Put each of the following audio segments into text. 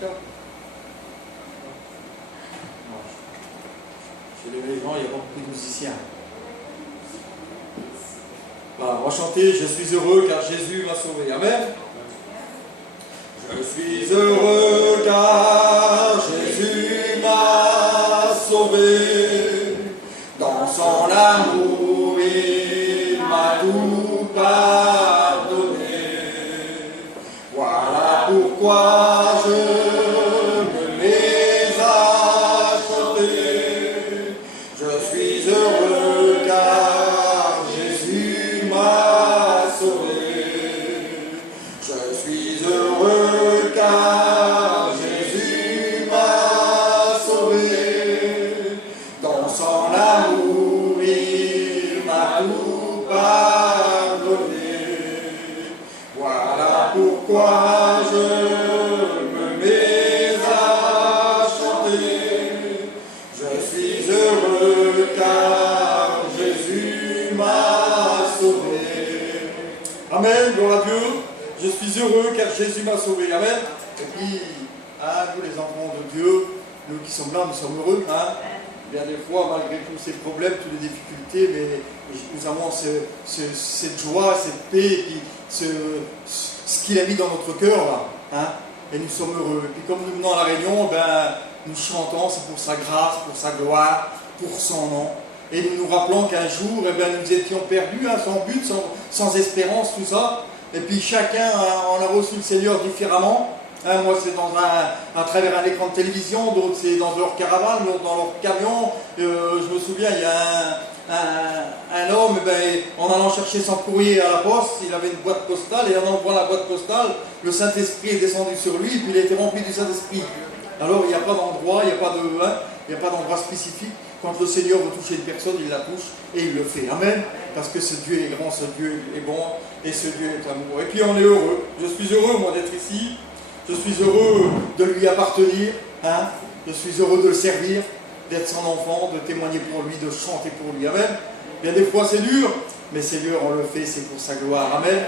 guitare. Chez les gens, il y a beaucoup de musiciens. Voilà, on va chanter « Je suis heureux car Jésus m'a sauvé ». Amen. Je suis heureux car Jésus m'a sauvé. Dans son amour, il m'a tout pardonné. Voilà pourquoi je me mets à chanter. Je suis heureux car Jésus m'a sauvé. Je suis heureux car Jésus m'a sauvé. Dans son amour, il m'a tout pardonné. Voilà pourquoi je me mets à chanter. Je suis heureux car Jésus m'a sauvé. Amen, gloire à Dieu. Je suis heureux car Jésus m'a sauvé. Amen. Et puis, nous les enfants de Dieu, nous qui sommes là, nous sommes heureux. Bien des fois, malgré tous ces problèmes, toutes les difficultés, mais nous avons cette joie, cette paix, et puis ce qu'il a mis dans notre cœur, là, et nous sommes heureux. Et puis comme nous venons à la Réunion, nous chantons, c'est pour sa grâce, pour sa gloire, pour son nom. Et nous nous rappelons qu'un jour, nous étions perdus, sans but, sans espérance, tout ça. Et puis chacun, on a reçu le Seigneur différemment. Moi, c'est à travers un écran de télévision, d'autres c'est dans leur caravane, d'autres dans leur camion. Je me souviens, il y a un homme, en allant chercher son courrier à la poste, il avait une boîte postale, et en ouvrant la boîte postale, le Saint-Esprit est descendu sur lui, et puis il a été rempli du Saint-Esprit. Alors, il n'y a pas d'endroit, il n'y a pas d'endroit spécifique. Quand le Seigneur veut toucher une personne, il la touche, et il le fait. Amen. Parce que ce Dieu est grand, ce Dieu est bon, et ce Dieu est amour. Et puis on est heureux. Je suis heureux, moi, d'être ici. Je suis heureux de lui appartenir, Je suis heureux de le servir, d'être son enfant, de témoigner pour lui, de chanter pour lui. Amen. Bien des fois c'est dur, mais Seigneur, on le fait, c'est pour sa gloire. Amen.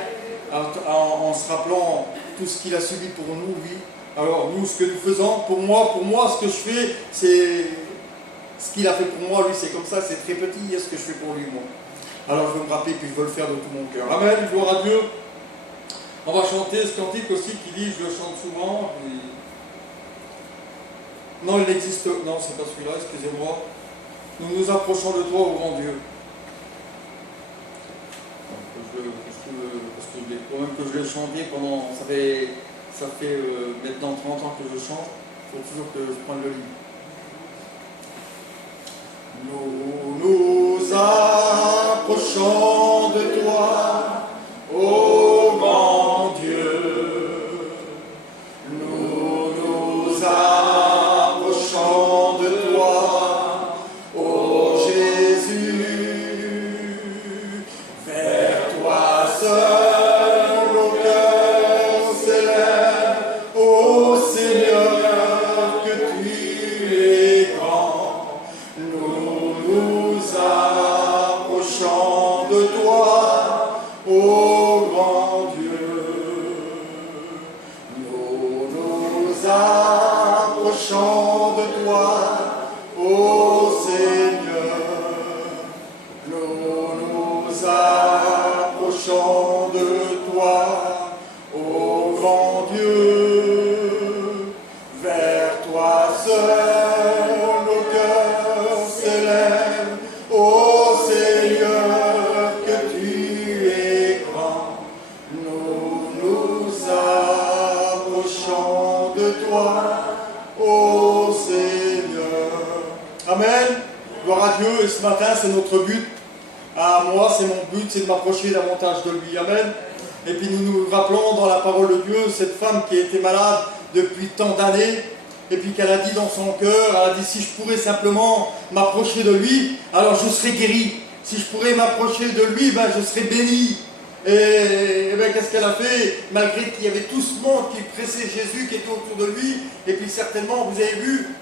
En se rappelant tout ce qu'il a subi pour nous, lui. Alors nous, ce que nous faisons, pour moi, ce que je fais, c'est ce qu'il a fait pour moi, lui, c'est comme ça, c'est très petit, ce que je fais pour lui, moi. Alors je veux me rappeler, puis je veux le faire de tout mon cœur. Amen, gloire à Dieu. On va chanter ce cantique aussi qui dit, je le chante souvent. Non, il existe. Non, c'est pas celui-là, excusez-moi. Nous nous approchons de toi, ô grand Dieu. Parce que quand même que je l'ai chanté pendant. Ça fait maintenant 30 ans que je chante. Il faut toujours que je prenne le livre. Nous nous approchons de toi, ô grand Dieu. Nous nous approchons de toi, ô Jésus. Vers toi seul nos cœurs s'élèvent, ô Seigneur, que tu es grand. Nous nous approchons de toi, ô grand Dieu. Nous nous approchons de toi, ô Seigneur. Nous nous approchons de toi, ô grand Dieu. Vers toi seul nos cœurs s'élèvent, ô Seigneur, que tu es grand. Nous nous approchons de toi, ô Seigneur. Amen. Gloire à Dieu. Et ce matin, c'est notre but. Moi, c'est mon but, c'est de m'approcher davantage de lui. Amen. Et puis nous nous rappelons dans la parole de Dieu, cette femme qui était malade depuis tant d'années, et puis qu'elle a dit dans son cœur, elle a dit, si je pourrais simplement m'approcher de lui, alors je serais guéri. Si je pourrais m'approcher de lui, je serais béni. Et qu'est-ce qu'elle a fait? Malgré qu'il y avait tout ce monde qui pressait Jésus, qui était autour de lui, et puis certainement, vous avez vu,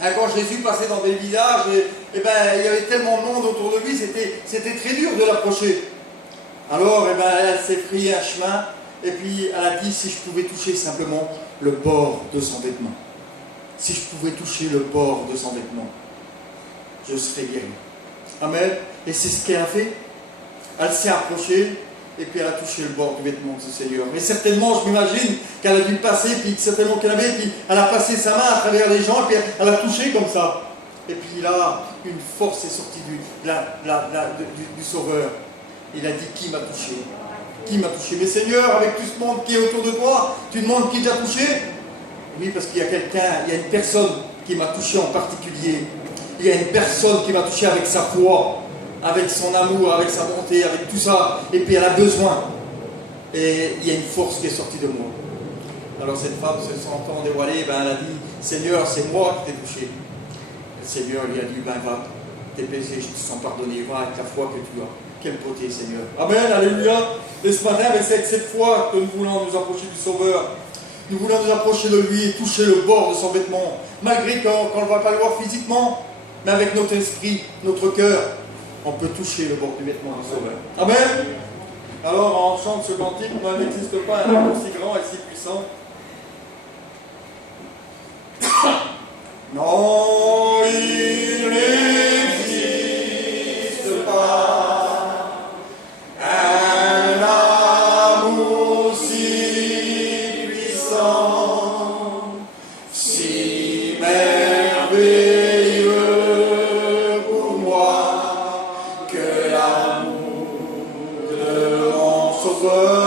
quand Jésus passait dans des villages, il y avait tellement de monde autour de lui, c'était très dur de l'approcher. Alors, elle s'est frayé un chemin, Et puis elle a dit, si je pouvais toucher simplement le bord de son vêtement. Si je pouvais toucher le bord de son vêtement, je serais guéri. Amen. Et c'est ce qu'elle a fait. Elle s'est approchée et puis elle a touché le bord du vêtement de ce Seigneur. Et certainement, je m'imagine qu'elle a dû passer, puis certainement qu'elle avait, puis elle a passé sa main à travers les gens, et puis elle a touché comme ça. Et puis là, une force est sortie du Sauveur. Il a dit, qui m'a touché? Qui m'a touché? Mais Seigneur, avec tout ce monde qui est autour de toi, tu demandes qui t'a touché? Oui, parce qu'il y a quelqu'un, il y a une personne qui m'a touché en particulier. Il y a une personne qui m'a touché avec sa foi, avec son amour, avec sa bonté, avec tout ça. Et puis elle a besoin. Et il y a une force qui est sortie de moi. Alors cette femme, se sentant dévoilée, elle a dit, Seigneur, c'est moi qui t'ai touché. Le Seigneur lui a dit, va, tes péchés, je te sens pardonné, va avec la foi que tu as. Quelle beauté, Seigneur. Amen, alléluia. Et ce matin, c'est avec cette foi que nous voulons nous approcher du Sauveur. Nous voulons nous approcher de lui et toucher le bord de son vêtement. Malgré qu'on ne va pas le voir physiquement, mais avec notre esprit, notre cœur, on peut toucher le bord du vêtement du Sauveur. Amen. Alors, on chante ce cantique, il n'existe pas un amour si grand et si puissant. Non, il n'existe pas un amour si puissant, si merveilleux pour moi que l'amour de mon Sauveur.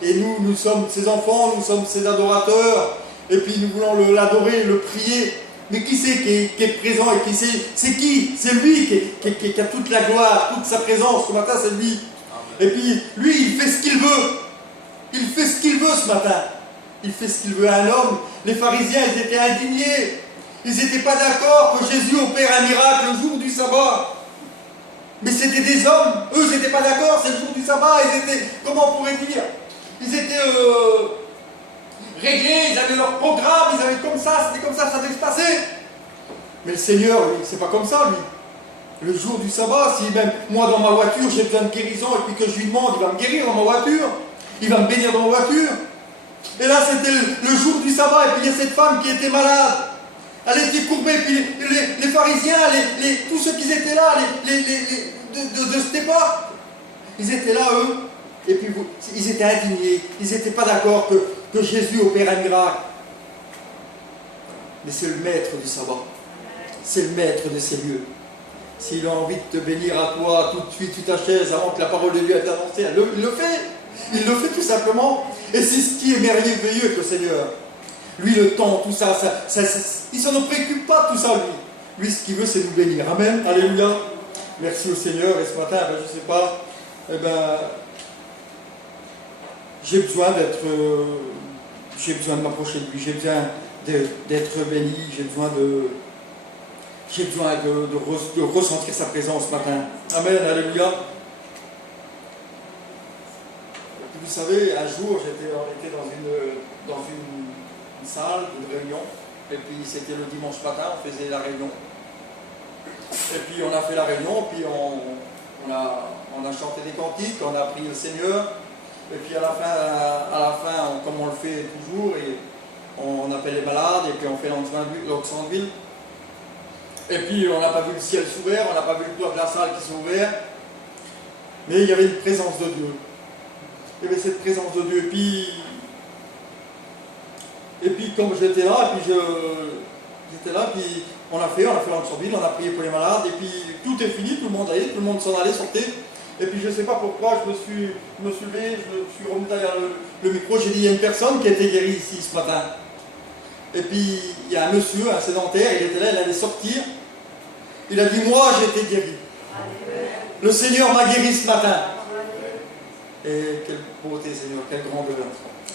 Et nous sommes ses enfants, nous sommes ses adorateurs, et puis nous voulons l'adorer, le prier. Mais qui c'est qui est présent et qui c'est qui? C'est lui qui a toute la gloire, toute sa présence. Ce matin, c'est lui. Et puis, lui, il fait ce qu'il veut. Il fait ce qu'il veut ce matin. Il fait ce qu'il veut à un homme. Les pharisiens, ils étaient indignés. Ils n'étaient pas d'accord que Jésus opère un miracle le jour du sabbat. Mais c'était des hommes. Eux, ils n'étaient pas d'accord. C'est le jour du sabbat. Ils étaient, comment on pourrait dire? Ils étaient réglés, ils avaient leur programme, ils avaient comme ça, c'était comme ça devait se passer. Mais le Seigneur, lui, c'est pas comme ça, lui. Le jour du sabbat, si même moi dans ma voiture, j'ai besoin de guérison et puis que je lui demande, il va me guérir dans ma voiture, il va me bénir dans ma voiture. Et là, c'était le jour du sabbat, et puis il y a cette femme qui était malade. Elle était courbée, puis les pharisiens, tous ceux qui étaient là, de cette époque, ils étaient là, eux. Et puis ils étaient indignés, ils n'étaient pas d'accord que Jésus opère un miracle. Mais c'est le maître du sabbat, c'est le maître de ces lieux. S'il a envie de te bénir à toi, tout de suite tu t'achètes avant que la parole de Dieu ait été annoncée, il le fait. Il le fait tout simplement. Et c'est ce qui est merveilleux que le Seigneur. Lui, le temps, tout ça, il ne s'en préoccupe pas de tout ça, lui. Lui, ce qu'il veut, c'est nous bénir. Amen. Alléluia. Merci au Seigneur. Et ce matin, je ne sais pas, j'ai besoin de m'approcher de lui, j'ai besoin d'être béni, j'ai besoin de ressentir sa présence ce matin. Amen, alléluia. Vous savez, un jour, on était dans une salle de réunion, Et puis c'était le dimanche matin, on faisait la réunion. Et puis on a fait la réunion, puis on a chanté des cantiques, on a prié le Seigneur. Et puis à la fin, comme on le fait toujours, et on appelle les malades, et puis on fait l'onction de ville. Et puis on n'a pas vu le ciel s'ouvrir, on n'a pas vu le toit de la salle qui s'est ouvert. Mais il y avait une présence de Dieu. Il y avait cette présence de Dieu. Et puis comme j'étais là, puis on a fait l'onction de ville, on a prié pour les malades, et puis tout est fini, tout le monde s'en allait, sortait. Et puis je ne sais pas pourquoi, je me suis levé, je suis remonté derrière le micro, j'ai dit, il y a une personne qui a été guérie ici ce matin. Et puis il y a un monsieur, un sédentaire, il était là, il allait sortir. Il a dit, moi j'ai été guéri. Le Seigneur m'a guéri ce matin. Et quelle beauté, Seigneur, quelle grandeur.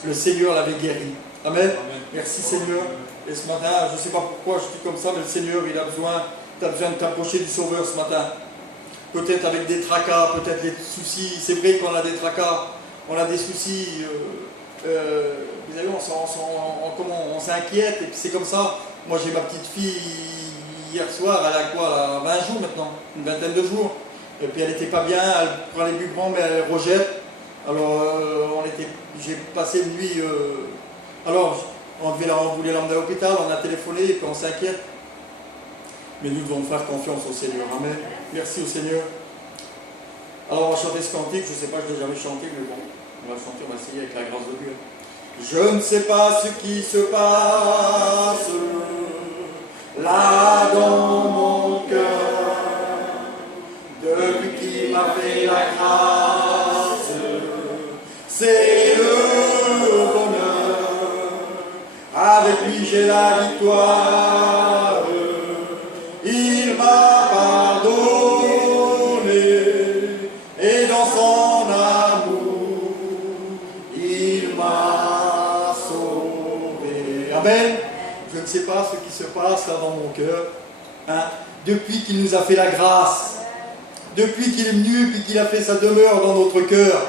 Le Seigneur l'avait guéri. Amen. Amen. Merci Seigneur. Et ce matin, je ne sais pas pourquoi je dis comme ça, mais le Seigneur, tu as besoin de t'approcher du Sauveur ce matin. Peut-être avec des tracas, peut-être des soucis. C'est vrai qu'on a des tracas, on a des soucis. Vous savez, on s'inquiète, et puis c'est comme ça. Moi j'ai ma petite fille hier soir, elle a quoi là, 20 jours maintenant, une vingtaine de jours. Et puis elle n'était pas bien, elle prend les biberons, mais elle rejette. Alors j'ai passé une nuit. Alors on voulait l'emmener à l'hôpital, on a téléphoné, et puis on s'inquiète. Mais nous devons faire confiance au Seigneur. Amen. Merci au Seigneur. Alors on va chanter ce cantique, je ne sais pas, je l'ai jamais chanté, mais bon, on va chanter, on va essayer avec la grâce de Dieu. Je ne sais pas ce qui se passe là dans mon cœur, depuis qu'il m'a fait la grâce, c'est le bonheur, avec lui j'ai la victoire, il m'a pardonné, et dans son amour, il m'a sauvé. Amen. Je ne sais pas ce qui se passe là dans mon cœur, hein, depuis qu'il nous a fait la grâce, depuis qu'il est venu, puis qu'il a fait sa demeure dans notre cœur.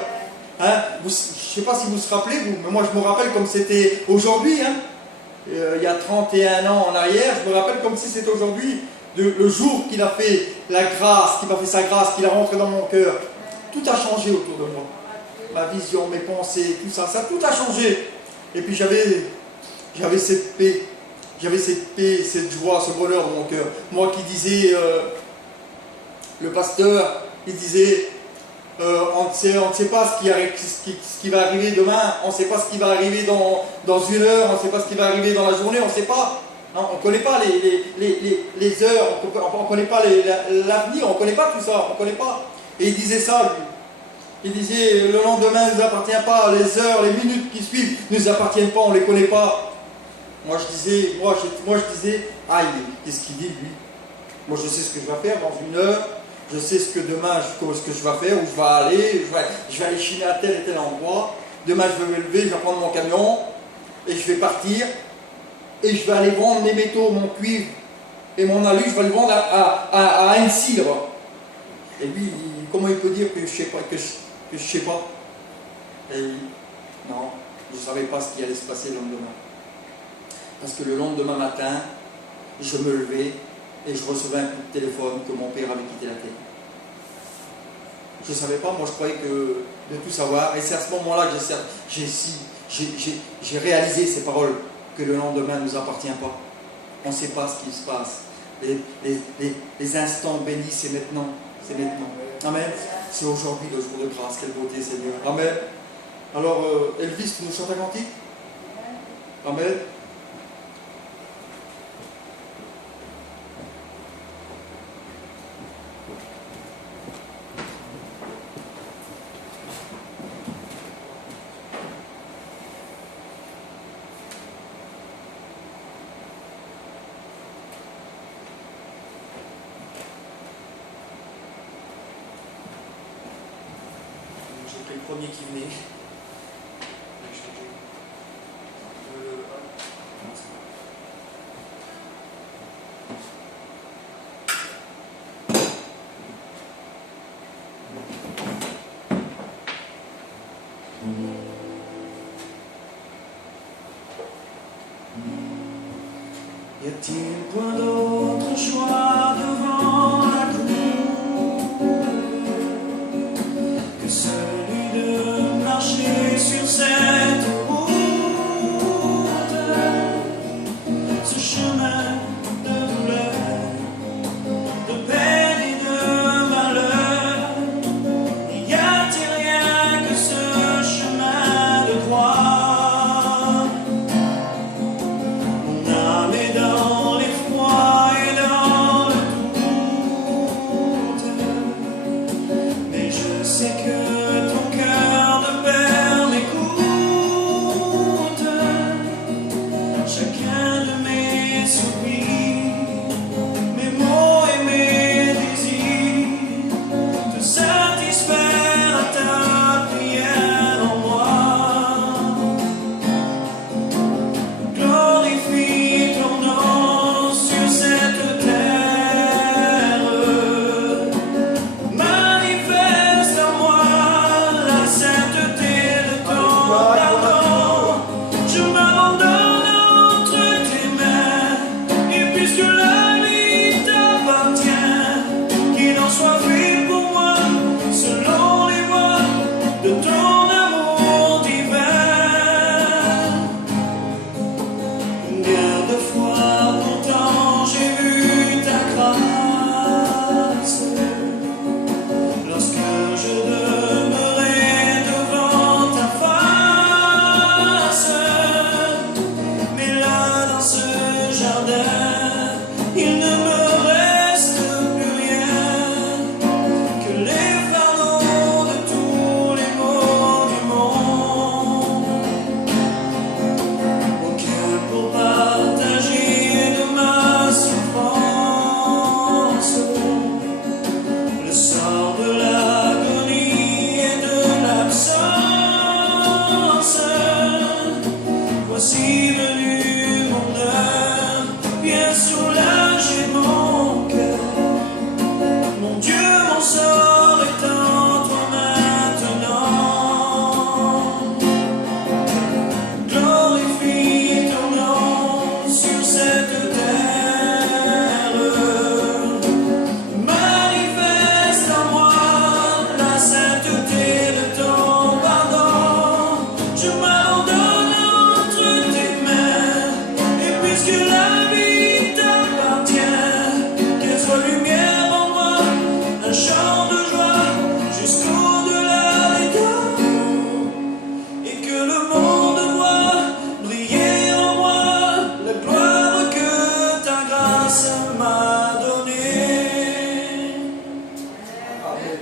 Hein. Je ne sais pas si vous vous rappelez, vous, mais moi je me rappelle comme c'était aujourd'hui, hein. Il y a 31 ans en arrière, je me rappelle comme si c'était aujourd'hui, le jour qu'il a fait la grâce, qu'il m'a fait sa grâce, qu'il a rentré dans mon cœur. Tout a changé autour de moi. Ma vision, mes pensées, tout ça, tout a changé. Et puis j'avais cette paix, cette joie, ce bonheur dans mon cœur. Moi qui disais, le pasteur, il disait, on ne sait pas ce qui va arriver demain, on ne sait pas ce qui va arriver dans une heure, on ne sait pas ce qui va arriver dans la journée, on ne sait pas. Non, on ne connaît pas les heures, on ne connaît pas l'avenir, on ne connaît pas tout ça, on ne connaît pas. Et il disait ça, lui. Il disait, le lendemain ne nous appartient pas, les heures, les minutes qui suivent ne nous appartiennent pas, on ne les connaît pas. Moi je disais, aïe, qu'est-ce qu'il dit lui? Moi je sais ce que je vais faire dans une heure, je sais ce que demain, ce que je vais faire, où je vais aller, je vais aller chiner à tel et tel endroit. Demain je vais me lever, je vais prendre mon camion et je vais partir et je vais aller vendre mes métaux, mon cuivre et mon alu, je vais le vendre à Annecy là-bas. Et lui, comment il peut dire que je sais pas, que je sais pas? Et non, je ne savais pas ce qui allait se passer le lendemain. Parce que le lendemain matin, je me levais et je recevais un coup de téléphone que mon père avait quitté la terre. Je ne savais pas, moi je croyais de tout savoir. Et c'est à ce moment-là que j'ai réalisé ces paroles, que le lendemain ne nous appartient pas. On ne sait pas ce qui se passe. Les instants bénis, c'est maintenant. C'est maintenant. Amen. C'est aujourd'hui le jour de grâce. Quelle beauté, Seigneur. Amen. Alors, Elvis, tu nous chantes un cantique? Amen. C'était le premier qui venait. N'est-il point d'autre choix devant la cour que celui de marcher sur cette route, ce chemin de douleur, de peine et de malheur? N'y a-t-il rien que ce chemin de croix? Mon âme est dans l'effroi et dans le doute, mais je sais que ton cœur de père m'écoute. Chacun de mes soupirs, mes mots et mes désirs, te satisfaire à ta prière en moi. Glorifie ton nom sur cette terre, manifeste en moi la sainteté de ton pardon. Je m'abandonne entre tes mains, et puisque la vie t'appartient, qu'il en soit fait pour moi selon les voies de ton amour divin. Combien de fois pourtant j'ai vu ta grâce, lorsque je demeurais devant ta face. Mais là dans ce jardin, il ne me reste plus rien que les fardeaux de tous les maux du monde, auquel pour partager de ma souffrance le sort de l'agonie et de l'absence. Voici venu mon heure, viens soulager mon cœur. Mon Dieu, mon sort est en toi maintenant. Glorifie ton nom sur cette terre, manifeste en moi la sainteté de ton pardon. Je m'abandonne entre tes mains, et puisque la vie t'appartient, qu'elle soit lumière en moi, un chant de joie jusqu'au-delà des temps, et que le monde voit briller en moi la gloire que ta grâce m'a donnée. Amen.